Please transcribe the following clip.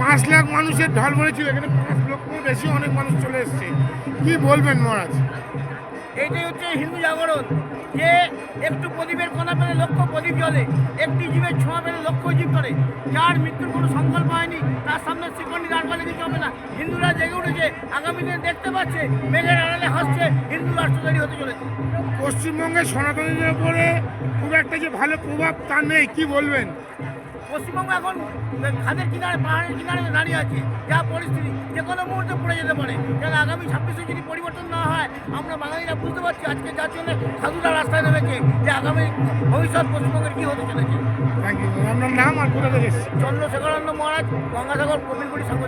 5 লাখ মানুষের ঢল পড়েছিল, এখানে 5 লক্ষের বেশি অনেক মানুষ চলে এসছে। কি বলবেন মহারাজ? এইটাই হচ্ছে হিন্দু জাগরণ, যে একটু প্রদীপের কোনা পেলে লক্ষ প্রদীপ জ্বলে, একটি জীবের ছোঁয়া পেলে লক্ষ জীব করে। যার মৃত্যুর কোনো সংকল্প হয়নি তার সামনে শিকড়ি দাঁড় পালে কিছু হবে না। হিন্দুরা জেগে উঠেছে, আগামী দিনে দেখতে পাচ্ছে মেঘের আড়ালে হাসছে, হিন্দু রাষ্ট্র তৈরি হতে চলেছে। পশ্চিমবঙ্গের সনাতনীদের উপরে খুব একটা যে ভালো প্রভাব তা নেই, কি বলবেন? পশ্চিমবঙ্গ এখন খাদের কিনারে, পাহাড়ের কিনারে দাঁড়িয়ে আছে। যা পরিস্থিতি যে কোনো মুহূর্তে পড়ে যেতে পারে। কারণ আগামী 26-এ যদি পরিবর্তন না হয়, আমরা বাঙালিরা বুঝতে পারছি আজকে যার জন্য সাধুরা রাস্তায় নেমেছে, যে আগামী ভবিষ্যৎ পশ্চিমবঙ্গের কী হতে চলেছে। Thank you. আপনার নাম আর কোথা থেকে? চন্দ্রশেখরানন্দ মহারাজ, গঙ্গাসাগর কপিলগুড়ি সংঘ।